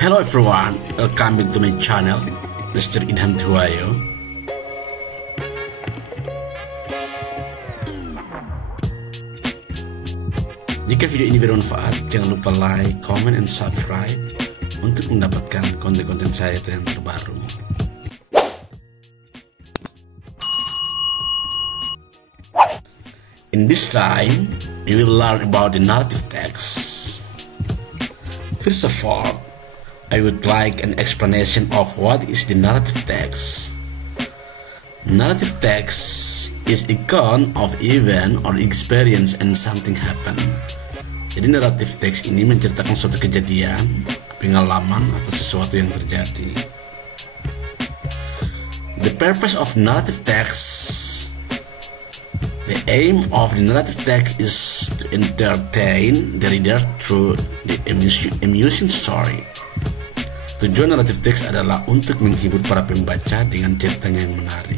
Hello everyone, welcome back to my channel, Mr. Idham Tuwayo. Jika video ini bermanfaat, jangan lupa like, comment, and subscribe untuk mendapatkan konten-konten saya yang terbaru. In this time, we will learn about the narrative text. First of all, I would like an explanation of what is the narrative text. Narrative text is account of event or experience and something happen. Jadi narrative text ini menceritakan suatu kejadian, pengalaman, atau sesuatu yang terjadi. The purpose of narrative text. The aim of the narrative text is to entertain the reader through the amusing story. Tujuan naratif teks adalah untuk menghibur para pembaca dengan ceritanya yang menarik.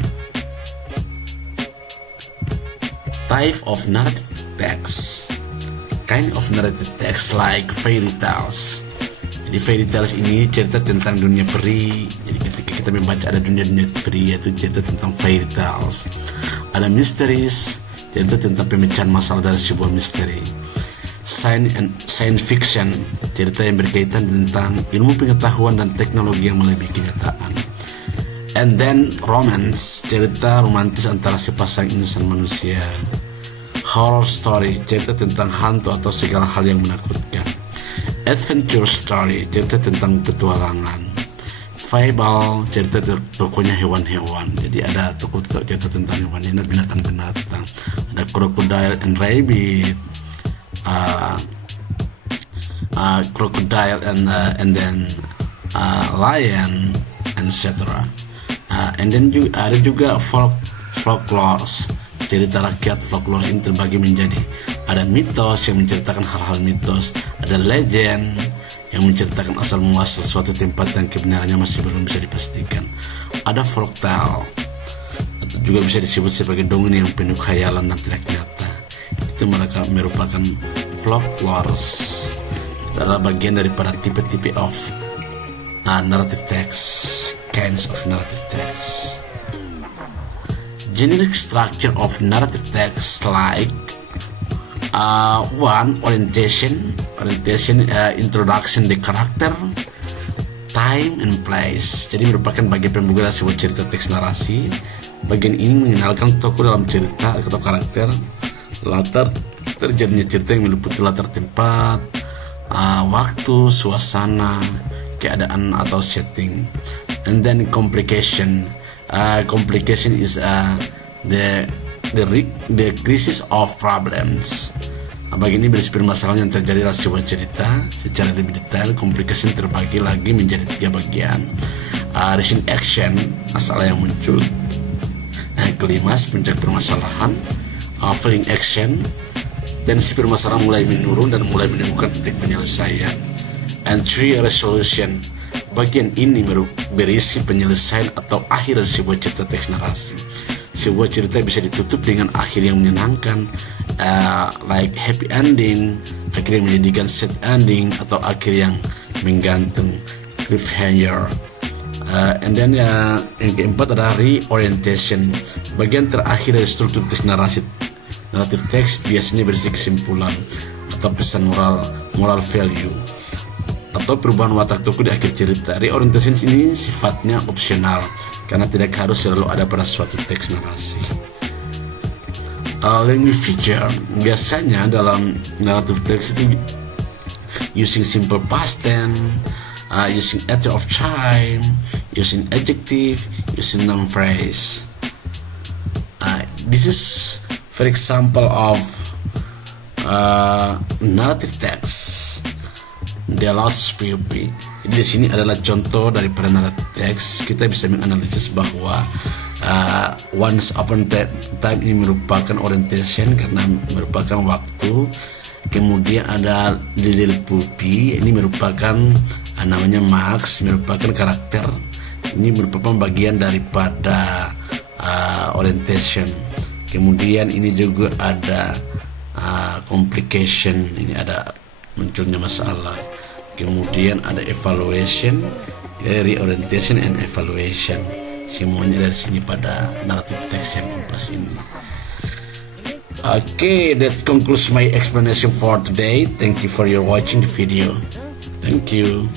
Type of narrative text. Kind of narrative text like fairy tales. Jadi fairy tales ini cerita tentang dunia peri. Jadi ketika kita membaca ada dunia-dunia peri, yaitu cerita tentang fairy tales. Ada mysteries, cerita tentang pemecahan masalah dari sebuah misteri. Science fiction, cerita yang berkaitan tentang ilmu pengetahuan dan teknologi yang melebihi kenyataan. And then romance, cerita romantis antara sepasang insan manusia. Horror story, cerita tentang hantu atau segala hal yang menakutkan. Adventure story, cerita tentang petualangan. Fable, cerita tokohnya hewan-hewan. Jadi ada tokoh cerita tentang hewan, binatang-binatang. Ada crocodile and rabbit. Crocodile and then lion, etc. And then ada juga folklore, cerita rakyat. Folklore ini terbagi menjadi ada mitos yang menceritakan hal-hal mitos, ada legend yang menceritakan asal muasal suatu tempat yang kebenarannya masih belum bisa dipastikan, ada folktale atau juga bisa disebut sebagai dongeng yang penuh khayalan dan tidak nyata. Itu mereka merupakan folklore. Itu adalah bagian daripada tipe-tipe of narrative text, kinds of narrative text. Generic structure of narrative text like one, orientation, introduction the character, time and place. Jadi merupakan bagian pembuka dari sebuah cerita teks narasi. Bagian ini mengenalkan tokoh dalam cerita atau karakter, latar terjadinya cerita yang meliputi latar tempat, waktu, suasana, keadaan atau setting. And then complication. Complication is the crisis of problems. Bagian ini berisi permasalahan yang terjadi dalam sebuah cerita secara lebih detail. Complication terbagi lagi menjadi 3 bagian. Recent action, masalah yang muncul. Klimaks, puncak permasalahan. Feeling action, dan si permasalahan mulai menurun dan mulai menemukan titik penyelesaian. And 3, resolution. Bagian ini berisi penyelesaian atau akhir dari sebuah cerita teks narasi. Sebuah cerita bisa ditutup dengan akhir yang menyenangkan, like happy ending, akhir yang menyedihkan sad ending, atau akhir yang menggantung, cliffhanger. And then yang keempat adalah reorientation. Bagian terakhir dari struktur teks narasi. Narrative text biasanya berisi kesimpulan atau pesan moral value atau perubahan watak tokoh di akhir cerita. Reorientation ini sifatnya opsional karena tidak harus selalu ada pada suatu teks narasi. Language feature, biasanya dalam narrative text itu using simple past tense, using ether of time, using adjective, using noun phrase. This is for example of narrative text. The last POV. Jadi di sini adalah contoh daripada narrative text. Kita bisa menganalisis bahwa once upon a time ini merupakan orientation karena merupakan waktu. Kemudian ada Little Puppy, ini merupakan namanya Max, merupakan karakter. Ini merupakan bagian daripada orientation. Kemudian ini juga ada complication, ini ada munculnya masalah. kemudian ada evaluation, reorientation and evaluation. Semuanya dari sini pada naratif teks yang kompleks ini. Okay, that concludes my explanation for today. Thank you for your watching the video. Thank you.